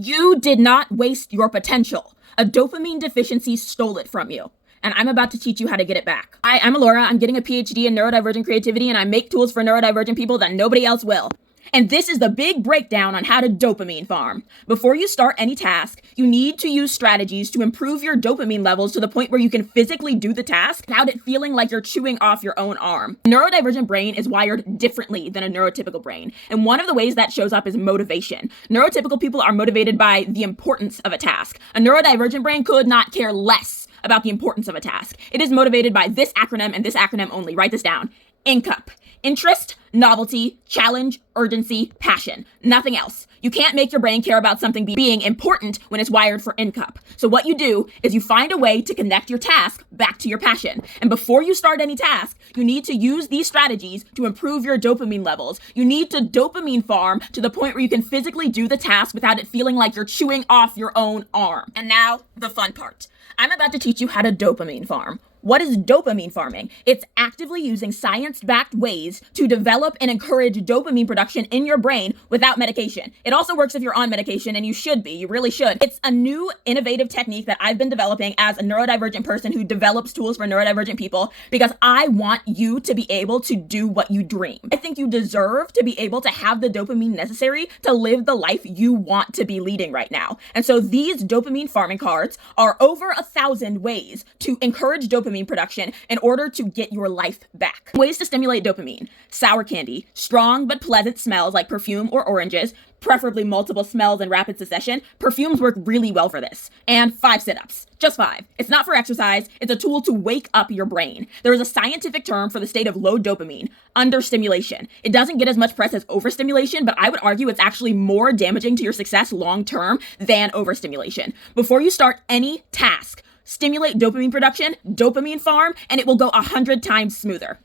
You did not waste your potential. A dopamine deficiency stole it from you. And I'm about to teach you how to get it back. Hi, I'm Alora. I'm getting a PhD in neurodivergent creativity, and I make tools for neurodivergent people that nobody else will. And this is the big breakdown on how to dopamine farm. Before you start any task, you need to use strategies to improve your dopamine levels to the point where you can physically do the task without it feeling like you're chewing off your own arm. A neurodivergent brain is wired differently than a neurotypical brain. And one of the ways that shows up is motivation. Neurotypical people are motivated by the importance of a task. A neurodivergent brain could not care less about the importance of a task. It is motivated by this acronym and this acronym only. Write this down. INCUP. Interest, novelty, challenge, urgency, passion. Nothing else. You can't make your brain care about something being important when it's wired for INCUP. So what you do is you find a way to connect your task back to your passion. And before you start any task, you need to use these strategies to improve your dopamine levels. You need to dopamine farm to the point where you can physically do the task without it feeling like you're chewing off your own arm. And now, the fun part. I'm about to teach you how to dopamine farm. What is dopamine farming? It's actively using science-backed ways to develop and encourage dopamine production in your brain without medication. It also works if you're on medication, and you should be. You really should. It's a new, innovative technique that I've been developing as a neurodivergent person who develops tools for neurodivergent people because I want you to be able to do what you dream. I think you deserve to be able to have the dopamine necessary to live the life you want to be leading right now. And so these dopamine farming cards are over 1,000 ways to encourage dopamine production in order to get your life back. Ways to stimulate dopamine. Sour candy, strong but pleasant smells like perfume or oranges, preferably multiple smells in rapid succession. Perfumes work really well for this. And 5 sit-ups. Just 5. It's not for exercise. It's a tool to wake up your brain. There is a scientific term for the state of low dopamine, understimulation. It doesn't get as much press as overstimulation, but I would argue it's actually more damaging to your success long-term than overstimulation. Before you start any task, stimulate dopamine production, dopamine farm, and it will go 100 times smoother.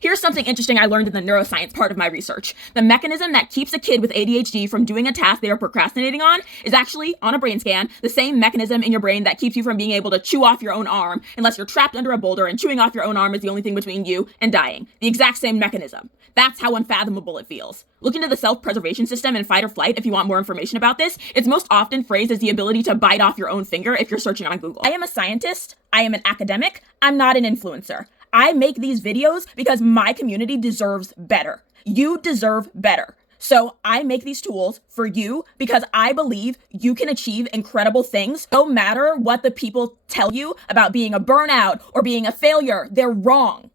Here's something interesting I learned in the neuroscience part of my research. The mechanism that keeps a kid with ADHD from doing a task they are procrastinating on is actually, on a brain scan, the same mechanism in your brain that keeps you from being able to chew off your own arm unless you're trapped under a boulder and chewing off your own arm is the only thing between you and dying. The exact same mechanism. That's how unfathomable it feels. Look into the self-preservation system in fight or flight if you want more information about this. It's most often phrased as the ability to bite off your own finger if you're searching on Google. I am a scientist. I am an academic. I'm not an influencer. I make these videos because my community deserves better. You deserve better. So I make these tools for you because I believe you can achieve incredible things no matter what the people tell you about being a burnout or being a failure. They're wrong.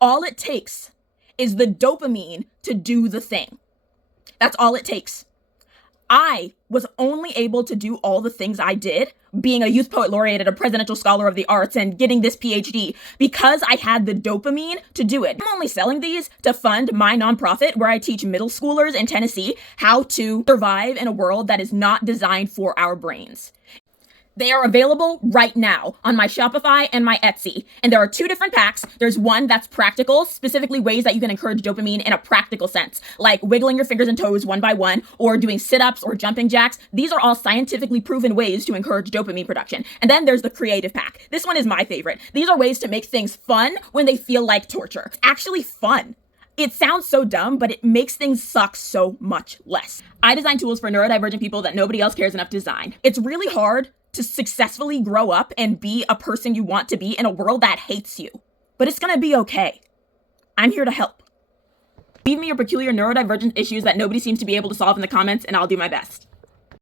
All it takes is the dopamine to do the thing. That's all it takes. I was only able to do all the things I did, being a youth poet laureate and a presidential scholar of the arts and getting this PhD, because I had the dopamine to do it. I'm only selling these to fund my nonprofit where I teach middle schoolers in Tennessee how to survive in a world that is not designed for our brains. They are available right now on my Shopify and my Etsy. And there are 2 different packs. There's one that's practical, specifically ways that you can encourage dopamine in a practical sense, like wiggling your fingers and toes one by one, or doing sit-ups or jumping jacks. These are all scientifically proven ways to encourage dopamine production. And then there's the creative pack. This one is my favorite. These are ways to make things fun when they feel like torture. It's actually fun. It sounds so dumb, but it makes things suck so much less. I design tools for neurodivergent people that nobody else cares enough to design. It's really hard to successfully grow up and be a person you want to be in a world that hates you. But it's gonna be okay. I'm here to help. Leave me your peculiar neurodivergent issues that nobody seems to be able to solve in the comments, and I'll do my best.